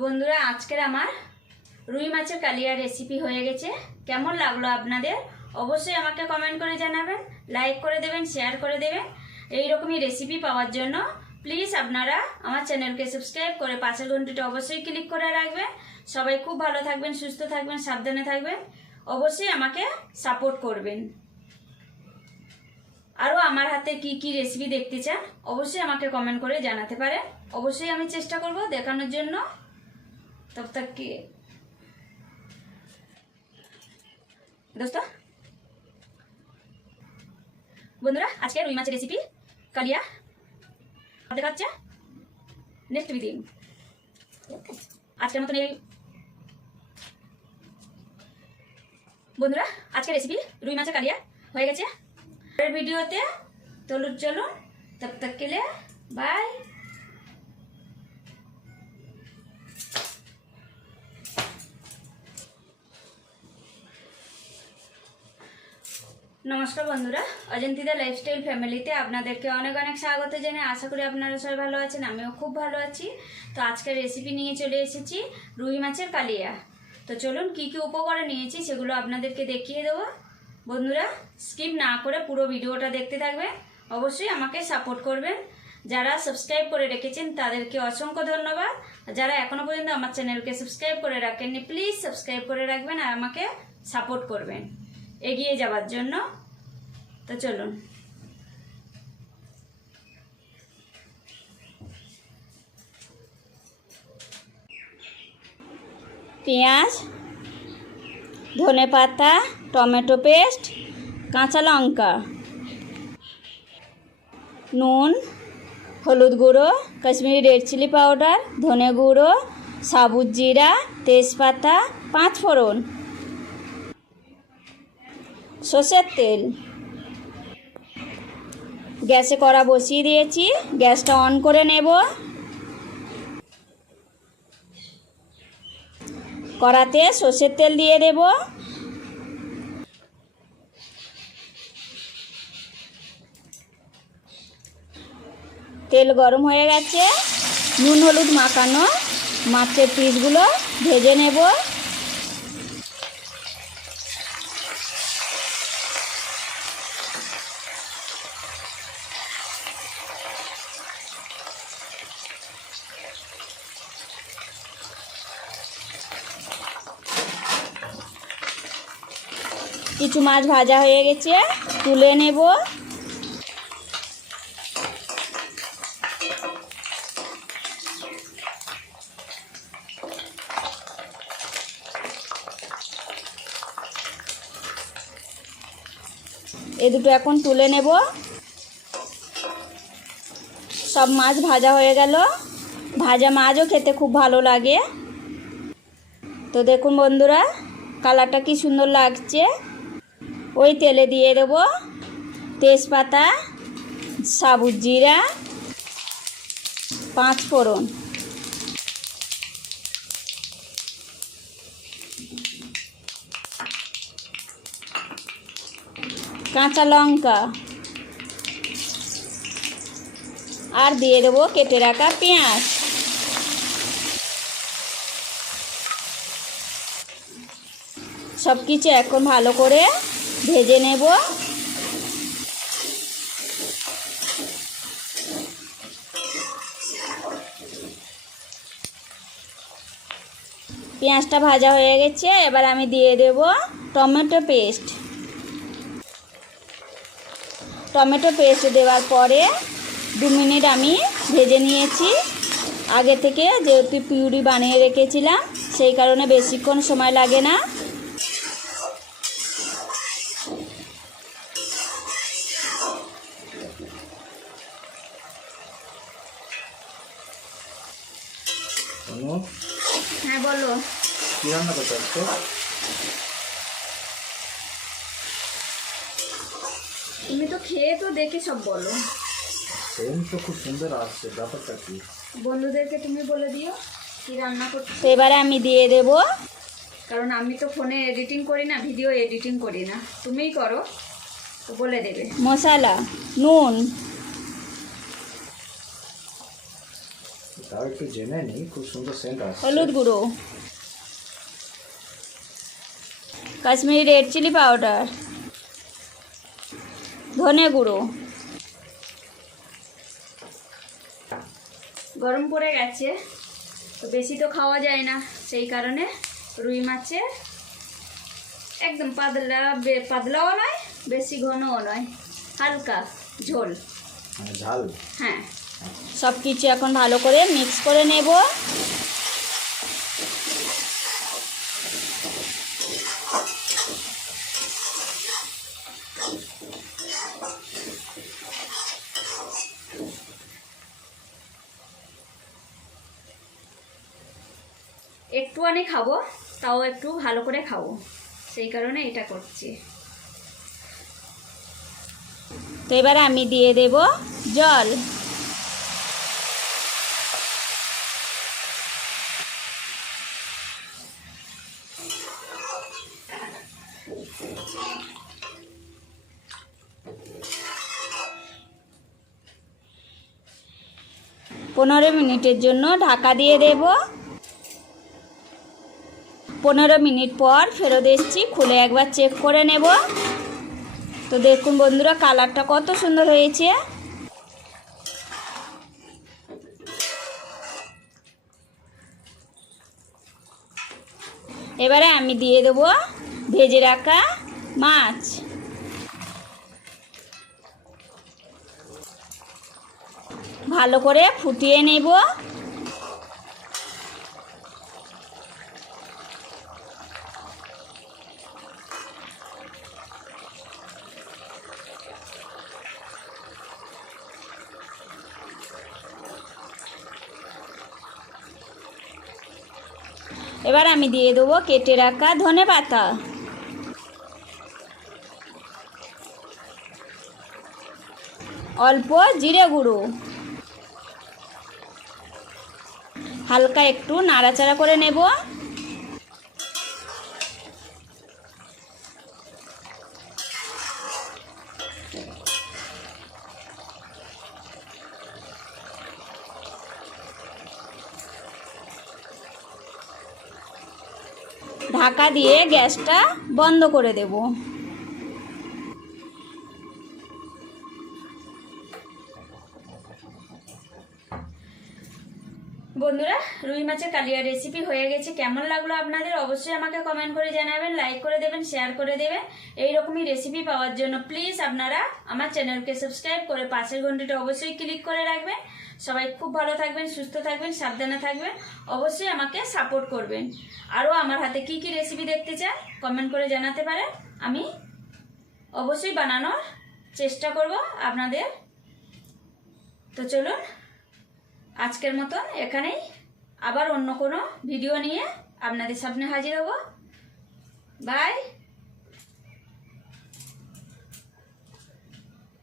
বন্ধুরা, আজকের আমার রুই মাছের কালিয়া রেসিপি হয়ে গেছে। কেমন লাগল আপনাদের? অবশ্যই আমাকে কমেন্ট করে জানাবেন লাইক করে দেবেন শেয়ার করে দেবেন। এই রকমই রেসিপি পাওয়ার জন্য প্লিজ আপনারা আমার চ্যানেলকে সাবস্ক্রাইব করে পাশের ঘন্টিটা অবশ্যই ক্লিক করে রাখবেন। সবাই খুব ভালো থাকবেন, সুস্থ থাকবেন, সাবধানে থাকবেন। অবশ্যই আমাকে সাপোর্ট করবেন। আরও আমার হাতে কি কি রেসিপি দেখতে চান, অবশ্যই আমাকে কমেন্ট করে জানাতে পারেন। অবশ্যই আমি চেষ্টা করব দেখানোর জন্য। তব তক কি দোস্ত বন্ধুরা আজকে রুই মাছের রেসিপি কালিয়া দেখাচ্ছে নেক্সট ভিডিও আজকের মতন এই বন্ধুরা আজকের রেসিপি রুই মাছের কালিয়া হয়ে গেছে পরের ভিডিওতে চলুন চলুন তব তক के लिए বাই নমস্কার বন্ধুরা, অজন্তিদা লাইফস্টাইল ফ্যামিলিতে আপনাদেরকে অনেক অনেক স্বাগত জানাই। আশা করি আপনারা সবাই ভালো আছেন, আমিও খুব ভালো আছি। তো আজকের রেসিপি নিয়ে চলে এসেছি, রুই মাছের কালিয়া। তো চলুন কি কি উপকরণ নিয়েছি সেগুলো আপনাদেরকে দেখিয়ে দেবো। বন্ধুরা স্কিপ না করে পুরো ভিডিওটা দেখতে থাকবেন, অবশ্যই আমাকে সাপোর্ট করবেন। যারা সাবস্ক্রাইব করে রেখেছেন, তাদেরকে অসংখ্য ধন্যবাদ। যারা এখনও পর্যন্ত আমার চ্যানেলকে সাবস্ক্রাইব করে রাখেননি প্লিজ সাবস্ক্রাইব করে রাখবেন আর আমাকে সাপোর্ট করবেন। এগিয়ে যাওয়ার জন্য। তো চলুন। পেঁয়াজ, ধনে পাতা, টমেটো পেস্ট, কাঁচা লঙ্কা, নুন, হলুদ গুঁড়ো, কাশ্মীরি রেড চিলি পাউডার, ধনে গুঁড়ো, সাবুত জিরা, তেজপাতা, পাঁচ ফোড়ন। সর্ষের তেল। গ্যাসে কড়া বসিয়ে দিয়েছি। গ্যাসটা অন করে নেব। কড়াতে সর্ষের তেল দিয়ে দেব। তেল গরম হয়ে গেছে। নুন, হলুদ মাখানো মাছের পিসগুলো ভেজে নেব। কিছু মাছ ভাজা হয়ে গেছে, তুলে নেব। এ দুটো এখন তুলে নেব। সব মাছ ভাজা হয়ে গেল। ভাজা মাছও খেতে খুব ভালো লাগে। তো দেখুন বন্ধুরা, কালারটা কি সুন্দর লাগছে। ওই তেলে দিয়ে দেবো তেজপাতা সাবুত জিরা, পাঁচ ফোড়ন। কাঁচা লঙ্কা। আর দিয়ে দেবো কেটে রাখা পেঁয়াজ। সব কিছু এখন ভালো করে ভেজে নেব। পেঁয়াজটা ভাজা হয়ে গেছে, এবার আমি দিয়ে দেব টমেটো পেস্ট। টমেটো পেস্ট দেওয়ার পরে দু মিনিট আমি ভেজে নিয়েছি। আগে থেকে যেহেতু পিউরি বানিয়ে রেখেছিলাম, সেই কারণে বেশিক্ষণ সময় লাগে না। অনু হ্যাঁ বলো। কি রান্না করতে আসছো তুমি তো খেয়ে তো দেখে সব বলো। সেম তো খুব সুন্দর আসছে ব্যাপারটা কি? বন্ধুদেরকে তুমি বলে দিও কি রান্না করছ। এবারে আমি দিয়ে দেব। কারণ আমি তো ফোনে এডিটিং করি না ভিডিও এডিটিং করি না। তুমিই করো তো বলে দেবে। মশলা নুন তাও একটু জেনে নিই? খুব সুন্দর সেন্ট আসছে। হলুদ গুঁড়ো। কাশ্মীরি রেড চিলি পাউডার ধনে গুঁড়ো। গরম পড়ে গেছে তো বেশি তো খাওয়া যায় না। সেই কারণে রুই মাছের একদম পাতলা বে- পাতলাও নয় বেশি ঘনও নয় হালকা ঝোল। মানে ঝাল? হ্যাঁ। সব কিছু এখন ভালো করে মিক্স করে নেব। একটুখানি খাব, তাও একটু ভালো করে খাব। সেই কারণে এটা করছি। তো এবারে আমি দিয়ে দেব জল। পনেরো মিনিটের জন্য ঢাকা দিয়ে দেব। পনেরো মিনিট পর ফেরত এসছি, খুলে একবার চেক করে নেব। তো দেখুন বন্ধুরা কালারটা কত সুন্দর হয়েছে। এবারে আমি দিয়ে দেবো। ভেজে রাখা মাছ। ভালো করে ফুটিয়ে নেব। এবার আমি দিয়ে দেবো কেটে রাখা ধনে পাতা অল্প জিরে গুঁড়ো। হালকা একটু নাড়াচাড়া করে নেব। ঢাকা দিয়ে গ্যাসটা বন্ধ করে দেব। বন্ধুরা, রুই মাছের কালিয়া রেসিপি হয়ে গেছে। কেমন লাগল আপনাদের? অবশ্যই আমাকে কমেন্ট করে জানাবেন লাইক করে দেবেন শেয়ার করে দেবেন। এই রকমই রেসিপি পাওয়ার জন্য প্লিজ আপনারা আমার চ্যানেলকে সাবস্ক্রাইব করে পাশের ঘন্টিটা অবশ্যই ক্লিক করে রাখবেন। সবাই খুব ভালো থাকবেন, সুস্থ থাকবেন, সাবধানে থাকবেন। অবশ্যই আমাকে সাপোর্ট করবেন। আরও আমার হাতে কি কি রেসিপি দেখতে চান কমেন্ট করে জানাতে পারেন। আমি অবশ্যই বানানোর চেষ্টা করব আপনাদের। তো চলুন আজকের মতন এখানেই। আবার অন্য কোনো ভিডিও নিয়ে আপনাদের সামনে হাজির হব। বাই।